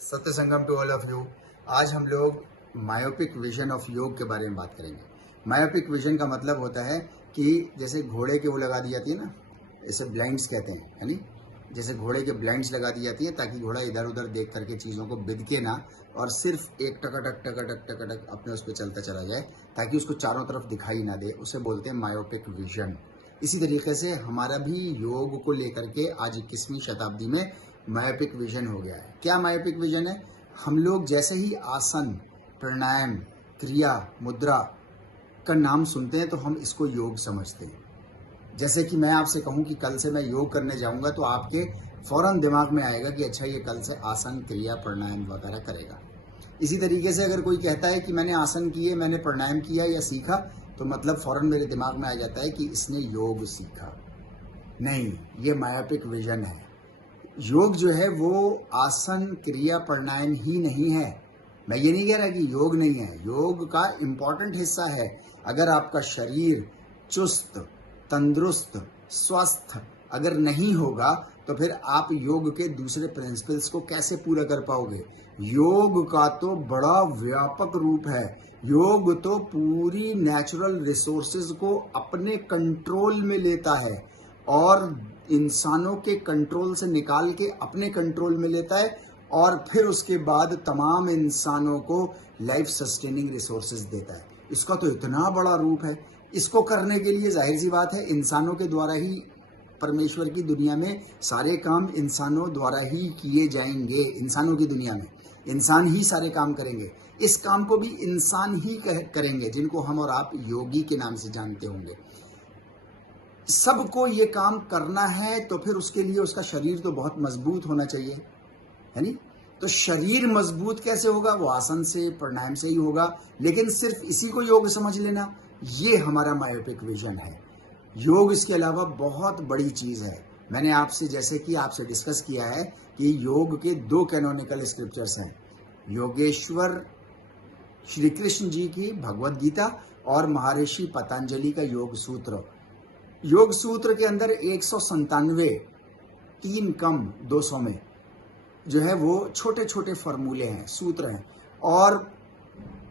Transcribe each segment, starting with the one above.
सत्य संगम to all of you. आज हम लोग मायोपिक विजन ऑफ योग के बारे में बात करेंगे। मायोपिक विजन का मतलब होता है कि जैसे घोड़े के वो लगा दी जाती है ना, इसे ब्लाइंड्स कहते हैं, है नी। जैसे घोड़े के ब्लाइंड्स लगा दी जाती है ताकि घोड़ा इधर उधर देख करके चीज़ों को बिदके ना और सिर्फ एक टकटक टकटक टकटक अपने उस पर चलता चला जाए ताकि उसको चारों तरफ दिखाई ना दे, उसे बोलते हैं मायोपिक विजन। इसी तरीके से हमारा भी योग को लेकर के आज 21वीं शताब्दी में मायोपिक विजन हो गया है। क्या मायोपिक विजन है? हम लोग जैसे ही आसन, प्राणायाम, क्रिया, मुद्रा का नाम सुनते हैं तो हम इसको योग समझते हैं। जैसे कि मैं आपसे कहूं कि कल से मैं योग करने जाऊंगा तो आपके फौरन दिमाग में आएगा कि अच्छा, ये कल से आसन, क्रिया, प्राणायाम वगैरह करेगा। इसी तरीके से अगर कोई कहता है कि मैंने आसन किए, मैंने प्राणायाम किया या सीखा, तो मतलब फौरन मेरे दिमाग में आ जाता है कि इसने योग सीखा। नहीं, ये मायोपिक विजन है। योग जो है वो आसन, क्रिया, प्राणायाम ही नहीं है। मैं ये नहीं कह रहा कि योग नहीं है, योग का इम्पॉर्टेंट हिस्सा है। अगर आपका शरीर चुस्त, तंदुरुस्त, स्वस्थ अगर नहीं होगा तो फिर आप योग के दूसरे प्रिंसिपल्स को कैसे पूरा कर पाओगे? योग का तो बड़ा व्यापक रूप है। योग तो पूरी नेचुरल रिसोर्सेज को अपने कंट्रोल में लेता है और इंसानों के कंट्रोल से निकाल के अपने कंट्रोल में लेता है और फिर उसके बाद तमाम इंसानों को लाइफ सस्टेनिंग रिसोर्सेज देता है। इसका तो इतना बड़ा रूप है। इसको करने के लिए जाहिर सी बात है इंसानों के द्वारा ही, परमेश्वर की दुनिया में सारे काम इंसानों द्वारा ही किए जाएंगे। इंसानों की दुनिया में इंसान ही सारे काम करेंगे। इस काम को भी इंसान ही करेंगे जिनको हम और आप योगी के नाम से जानते होंगे। सबको ये काम करना है तो फिर उसके लिए उसका शरीर तो बहुत मजबूत होना चाहिए, है नी। तो शरीर मजबूत कैसे होगा? वो आसन से, प्राणायाम से ही होगा। लेकिन सिर्फ इसी को योग समझ लेना, ये हमारा मायोपिक विजन है। योग इसके अलावा बहुत बड़ी चीज है। मैंने आपसे, जैसे कि आपसे डिस्कस किया है कि योग के 2 कैनोनिकल स्क्रिप्चर्स हैं, योगेश्वर श्री कृष्ण जी की भगवत गीता और महर्षि पतंजलि का योग सूत्र। योग सूत्र के अंदर 197, 3 कम 200 में जो है वो छोटे छोटे फॉर्मूले हैं, सूत्र हैं। और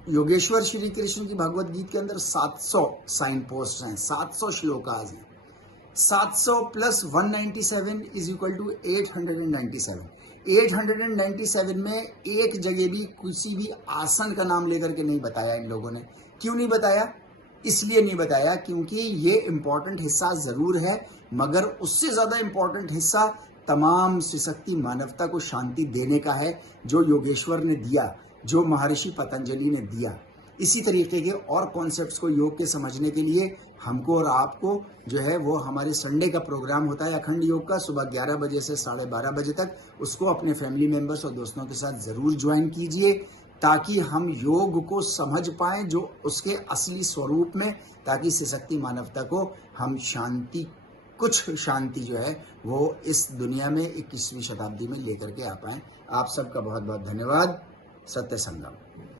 योगेश्वर श्री कृष्ण की भगवत गीता के अंदर 700 साइन पोस्ट हैं, 700 श्लोकाज हैं। 700 प्लस 197 इज इक्वल टू 897। 897 में एक जगह भी किसी भी आसन का नाम लेकर के नहीं बताया इन लोगों ने। क्यों नहीं बताया? इसलिए नहीं बताया क्योंकि ये इम्पोर्टेंट हिस्सा जरूर है, मगर उससे ज्यादा इम्पोर्टेंट हिस्सा तमाम सशक्ति मानवता को शांति देने का है, जो योगेश्वर ने दिया, जो महर्षि पतंजलि ने दिया। इसी तरीके के और कॉन्सेप्ट्स को योग के समझने के लिए हमको और आपको जो है वो हमारे संडे का प्रोग्राम होता है अखंड योग का, सुबह 11 बजे से 12:30 बजे तक। उसको अपने फैमिली मेंबर्स और दोस्तों के साथ जरूर ज्वाइन कीजिए ताकि हम योग को समझ पाएं जो उसके असली स्वरूप में, ताकि सशक्ति मानवता को हम शांति, कुछ शांति जो है वो इस दुनिया में 21वीं शताब्दी में लेकर के आ पाएं। आप सबका बहुत बहुत धन्यवाद। सत्य संगम।